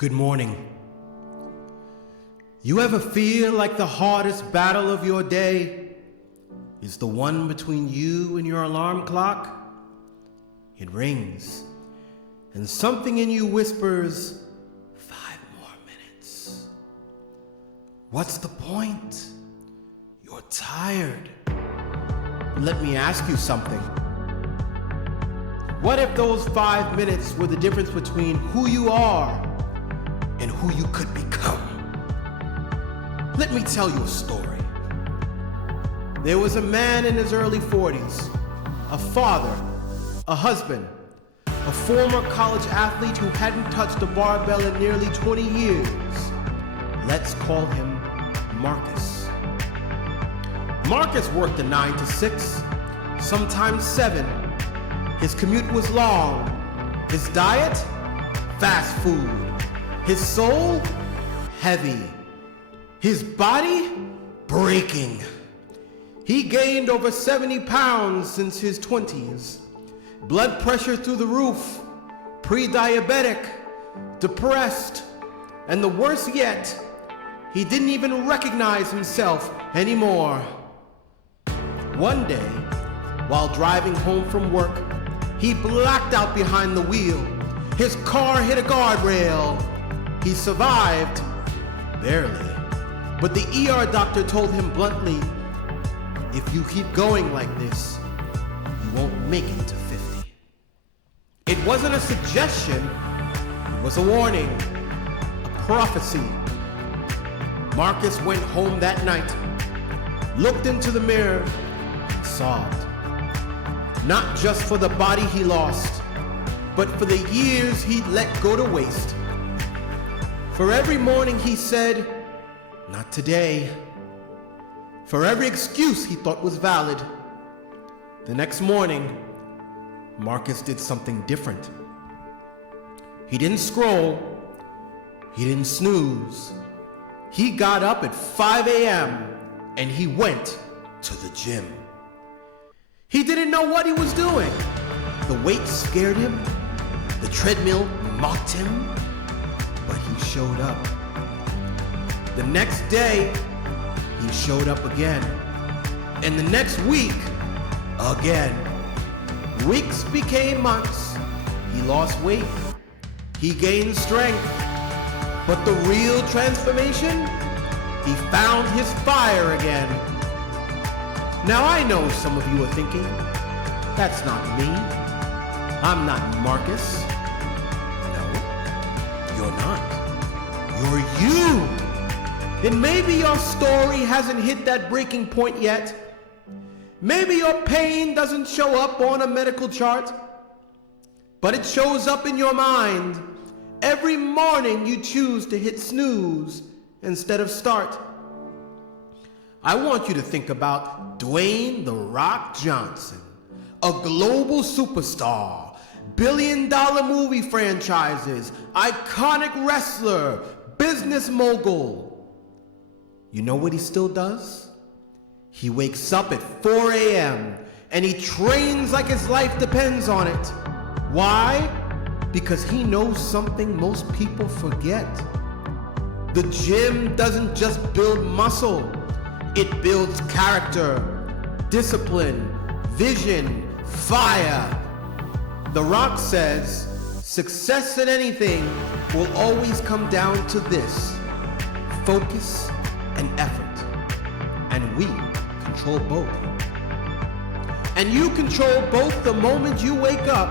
Good morning. You ever feel like the hardest battle of your day is the one between you and your alarm clock? It rings, and something in you whispers, 5 more minutes. What's the point? You're tired. Let me ask you something. What if those 5 minutes were the difference between who you are and who you could become? Let me tell you a story. There was a man in his early 40s, a father, a husband, a former college athlete who hadn't touched a barbell in nearly 20 years. Let's call him Marcus. Marcus worked a 9 to 6, sometimes 7. His commute was long. His diet? Fast food. His soul? Heavy. His body? Breaking. He gained over 70 pounds since his 20s. Blood pressure through the roof. Pre-diabetic. Depressed. And the worst yet, he didn't even recognize himself anymore. One day, while driving home from work, he blacked out behind the wheel. His car hit a guardrail. He survived, barely. But the ER doctor told him bluntly, if you keep going like this, you won't make it to 50. It wasn't a suggestion, it was a warning, a prophecy. Marcus went home that night, looked into the mirror, and sobbed. Not just for the body he lost, but for the years he'd let go to waste. For every morning he said, not today. For every excuse he thought was valid. The next morning, Marcus did something different. He didn't scroll. He didn't snooze. He got up at 5 a.m. and he went to the gym. He didn't know what he was doing. The weights scared him. The treadmill mocked him. But he showed up. The next day, he showed up again. And the next week, again. Weeks became months. He lost weight. He gained strength. But the real transformation? He found his fire again. Now I know some of you are thinking, that's not me. I'm not Marcus. No, you're not. You're you. And maybe your story hasn't hit that breaking point yet. Maybe your pain doesn't show up on a medical chart, but it shows up in your mind. Every morning you choose to hit snooze instead of start. I want you to think about Dwayne "The Rock" Johnson, a global superstar, billion-dollar movie franchises, iconic wrestler, business mogul. You know what he still does? He wakes up at 4 a.m. and he trains like his life depends on it. Why? Because he knows something most people forget. The gym doesn't just build muscle. It builds character, discipline, vision, fire. The Rock says, success in anything will always come down to this: focus and effort. And we control both. And you control both the moment you wake up.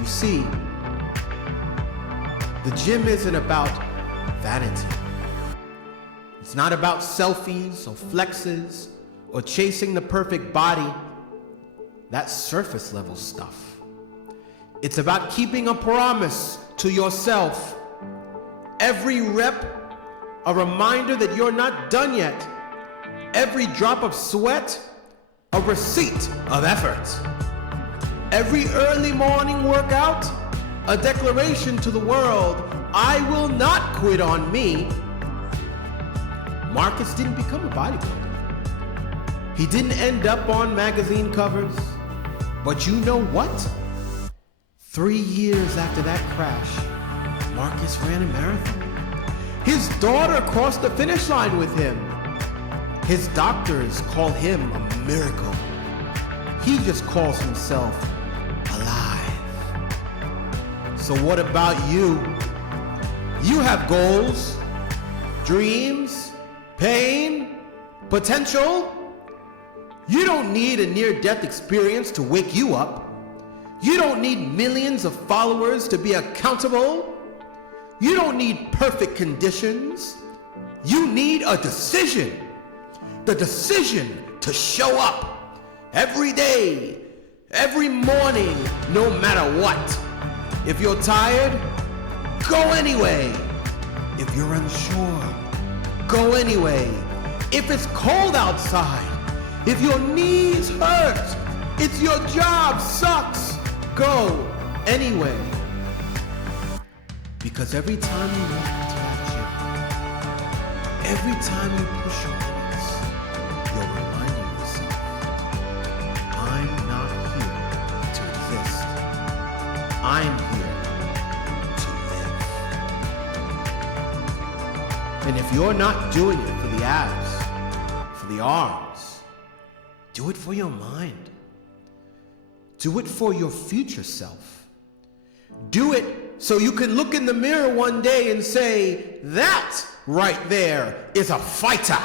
You see, the gym isn't about vanity. It's not about selfies or flexes or chasing the perfect body. That's surface level stuff. It's about keeping a promise to yourself. Every rep, a reminder that you're not done yet. Every drop of sweat, a receipt of effort. Every early morning workout, a declaration to the world, I will not quit on me. Marcus didn't become a bodybuilder. He didn't end up on magazine covers. But you know what? 3 years after that crash, Marcus ran a marathon. His daughter crossed the finish line with him. His doctors call him a miracle. He just calls himself alive. So what about you? You have goals, dreams, pain, potential. You don't need a near-death experience to wake you up. You don't need millions of followers to be accountable. You don't need perfect conditions. You need a decision. The decision to show up every day, every morning, no matter what. If you're tired, go anyway. If you're unsure, go anyway. If it's cold outside, if your knees hurt, if your job sucks, go anyway. Because every time you walk into that gym, every time you push your limits, you're reminding yourself, I'm not here to exist. I'm here to live. And if you're not doing it for the abs, for the arms, do it for your mind. Do it for your future self. Do it so you can look in the mirror one day and say, that right there is a fighter.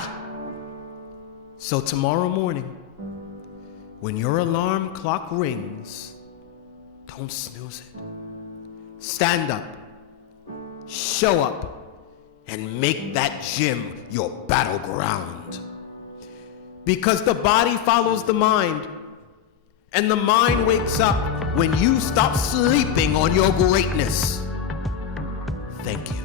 So tomorrow morning, when your alarm clock rings, don't snooze it. Stand up, show up, and make that gym your battleground. Because the body follows the mind, and the mind wakes up when you stop sleeping on your greatness. Thank you.